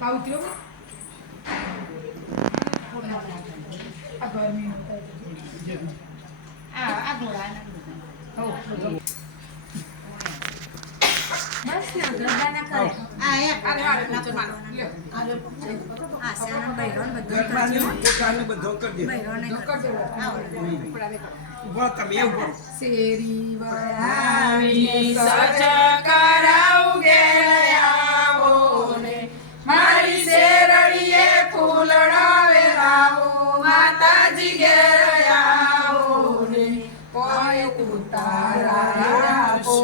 પાઉત્યો આ ગરમી આ ઘોડા બસ ના ગરબા ના કરે આ એક આ સેરન બૈરોન બધું કરી દે બૈરોને કરી દે ઉભો તમે ઉભો શેરી વરાવી સચ કરાવ ગેયાવો ને મારી શેરડીએ ફૂલડા વેરાવો માતાજી ગેયાવો ને કોઈ ઉતારા આપો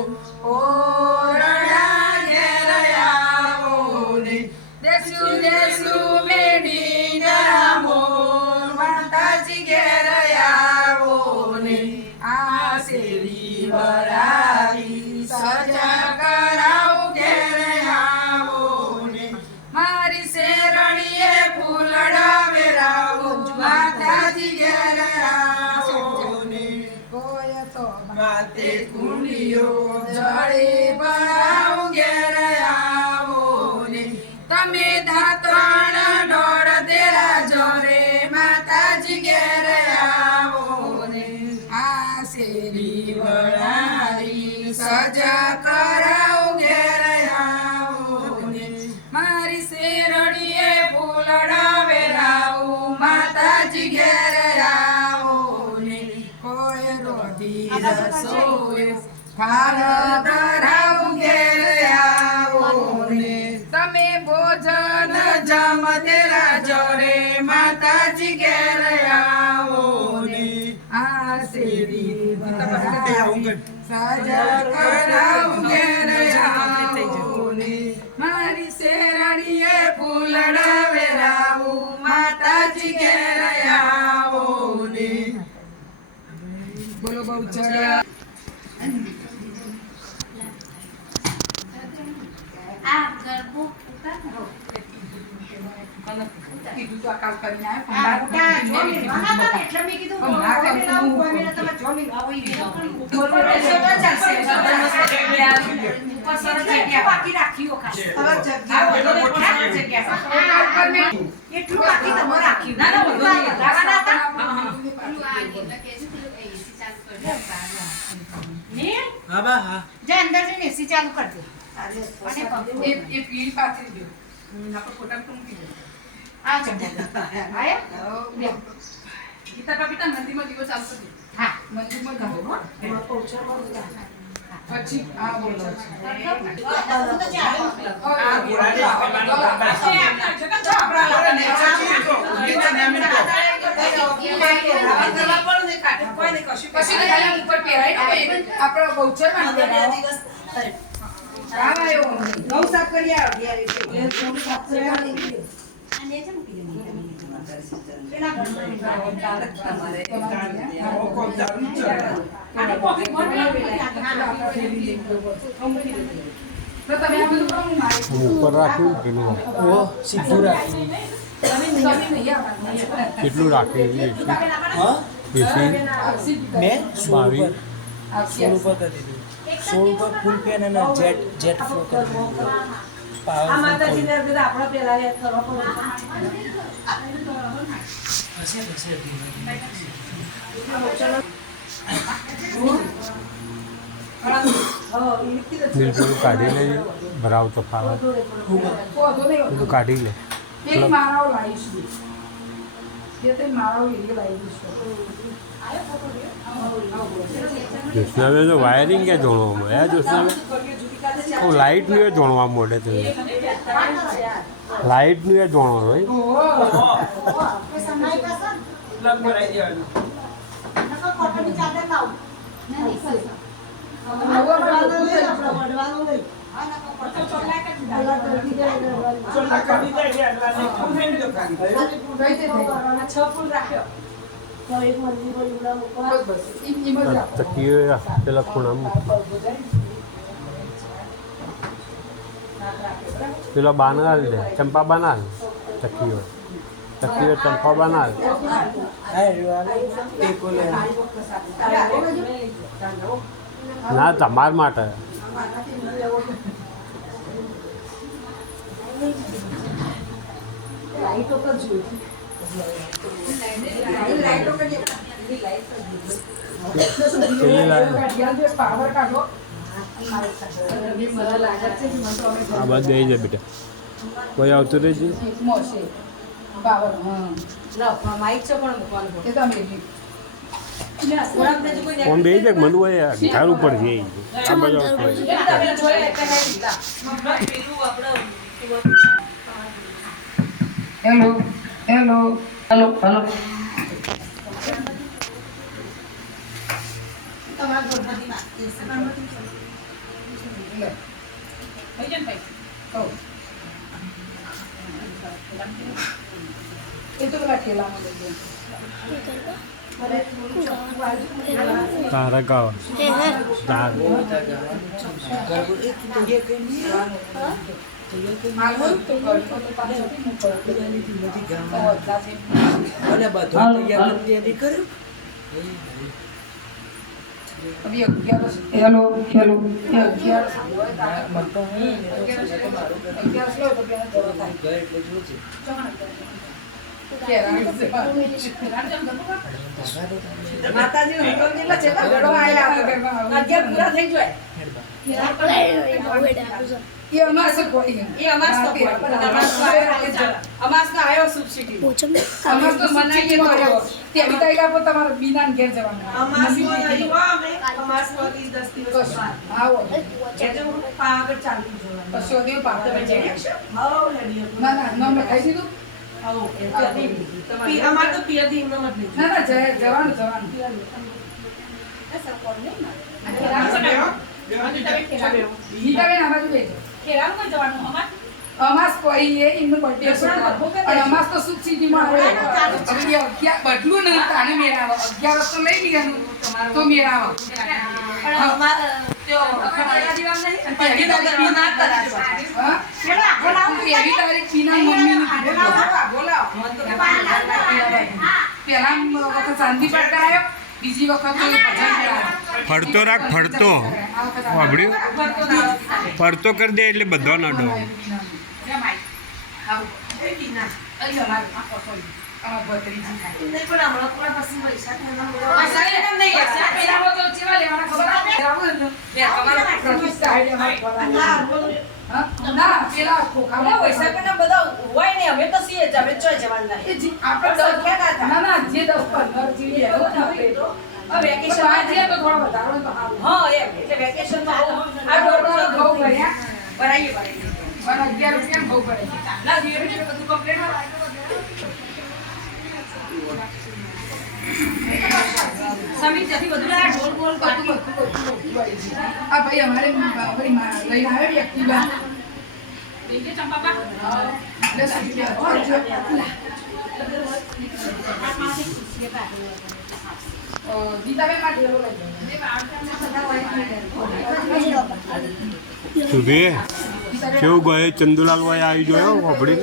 ઓરડા ગેયાવો ને દેસુ દેસુ મેડી નામો માતાજી ગેયાવો ને આ શેરી વરાવી સજા કરાવ ગેયાવો ને મારી શેરણીએ ફૂલડા વેરાવો માતાજી ગેયાવો ને કોઈ તો માતે કુંડિયો જળે બળાવ ગેયાવો ને તમે દાતણ ડોળ દેરા જોરે માતાજી ગેયાવો ને આ શેરી વળાવી સજા કરાવ ગેયાવો ને મારી શેરડીએ ફૂલડા વેરાવું માતાજી ગેયાવો ને કોઈ રોધી રસોઈ ફાર ધરાવ ગેયાવો ને તમે ભોજન જમ તેરા જોરે માતાજી ગેયાવો ને આ શેરી સજા કરાવ ગેયાવો ને મારી શેરડીએ ફૂલડા વેરાવું માતાજી ગેયાવો ને બોલો બહુ ચડા આ ગરબો ઉતારો કીધું તો આ કાલ કરીને આ ઉતા જોલી આના તો એટલે મે કીધું ગોળે તમે જોલી આવી ગયો ઉપર ચાલશે ઉપર સરસ જગ્યા બાકી રાખ્યો ખાસ સરસ જગ્યા એટલું બાકી તમે રાખ્યું ના ના બધું લાગવાના હતા પેલું આ એટલે કેજો પેલું એસી ચાલુ કરી દે ને હા બા હા જે અંદર જઈને એસી ચાલુ કરી દે એ પીડી પાછી દો ના પર ફોટા તો મૂકી દો આ ચંદા આયા ગીતા કવિતા નદીમાં દીવો ચાલતો દે હા મંદિરમાં ગાવો પછી આ બોલો તો ચાલો આ ઉપર પહેરાય આપણા બહુચર માં નવ સાફ કરી આવ યાર એટલે થોડું સાફ કરી આવ અને છે ને પેલા અને પોકેટ તો તમે આ બધું કોણ મારી ઉપર રાખ્યું કેટલું ઓ સીધું રાખ્યું કેટલું રાખ્યું હા એસી મેં 16 બાવીસ ઉપર કરી દીધું 16 ઉપર ફૂલ પેન અને જેટ ફ્લો કરી દીધું આ માતાજીને બધા આપણા પેલા યાદ કરવા બિલકુલ કાઢી લઈએ ભરાવ તો ફાવે બધું કાઢી લે એક મારાઓ લાવીશ જે તે મારાઓ એરિયો લાવીશ જ્યોત્સનાબેન તો વાયરિંગ ક્યાં જોણવા મળે જ્યોત્સનાબેન લાઇટનું એ જોણવા મળે તો લાઇટનું એ જોણવા હોય પ્લગ ભરાઈ દેવાનું નકા કોટનની ચાદર લાવ વડવાનું નહીં આ નકા કોટન ચોલા કરી છ ફૂલ રાખ્યો તો એક મંદિર પર ઉડા ઉપર તકીઓ પેલા ખૂણામાં પેલો બાનાલ દે ચંપા બાનાલ તકીઓ ચંપા બાનાલ ના તમાર માટે લાઈટો તો જોઈ પાવર કાઢો આ બાદ દઈ જાય બેટા કોઈ આવતું રહેશે મોશે પાવર હા માઇક છે પણ મૂકવાનું એ તમે ફોન દઈ જાય મને હોય ઘર ઉપર છે આ બાજુ હેલો હેલો હેલો હેલો એ તો પેલા ઠેલામાં લઈ ગયા તારા ગાવા તાર હેલો હેલો માતાજી પૂરા થઈ જાય એ અમાસ કોઈ એ અમાસ તો અમાસ ના આયો સબસિડી અમાસ તો મનાઈ તો તે વિતાઈ આપો તમારા બીનાન ઘેર જવાનું અમાસ નો આવ્યો અમે અમાસ નો 10 દિવસ આવો એટલે હું પાગળ ચાલુ જોવાનું પછી ઓદી પાગળ જઈ હાઉ લેડી ના ના નો મે ખાઈ દીધું આવો પી અમાર તો પિયર દી હિમનો મત ના ના જવાનું એસા કોણ નહીં ના નીતાબેન આ બાજુ બેઠો કેરામ કોઈ જવાનું અમાસ કોઈ એ ઇમનો બર્થડે છે અને અમાસ તો સબસિડીમાં આવે હવે ક્યાં બદલું ને તાને મેરાવ 11 તો લઈ લીધું તો મેરાવ પણ અમાર તેઓ ખરાયા દીવામ નહીં પહેલી તારીખ ના કરાજો હા કેડા બોલાવ પહેલી તારીખ પીના મમ્મી ની બોલાવ પેલા વખત શાંતિ પાટ કરાયો બીજી વખત તો ભજન કરાયો ફરતો રાખ ફરતો વાબડ્યું ફરતો કરી દે એટલે બધો ન ડો વેકેશન આ જે તો થોડો વધારો તો હા એમ એટલે વેકેશન માં આ ડોડો ઘઉં ભર્યા ભરાઈએ પણ 11 રૂપિયા ઘઉં ભરે ના ધીરે ધીરે બધું કમ્પ્લીટ સમી જતી બધું આ ઢોલ બોલ બધું આ ભાઈ અમારે ભાઈ લઈને આવે વ્યક્તિબા દેજે ચંપાબા એટલે દીતાબેન માટે ઢેલો લઈ સુધી કેવું ગયે ચંદુલાલ ભાઈ આવી જોયો વાપડી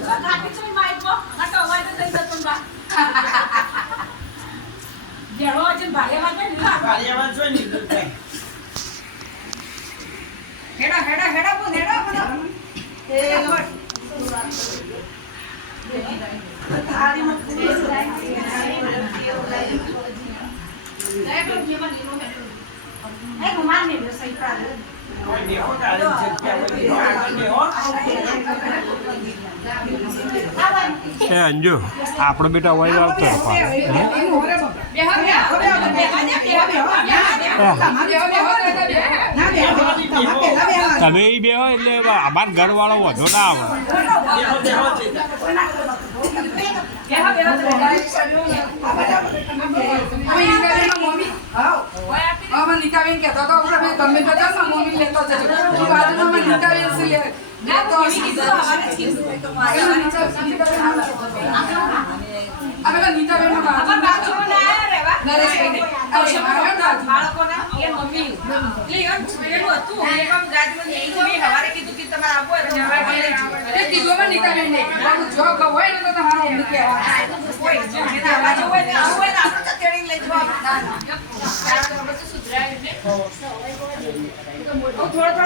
હેડા હેડા હેડા બોલ હેડા બોલ એ અંજુ આપણો બેટા વય આવતો તમે એ બે હોય એટલે અમાર ઘર વાળો વધો ના આવે નીતાબેન કહેતો હતો ગમે તો મમ્મી લેતો જજો બાજુમાં નીતાબેન છે થોડો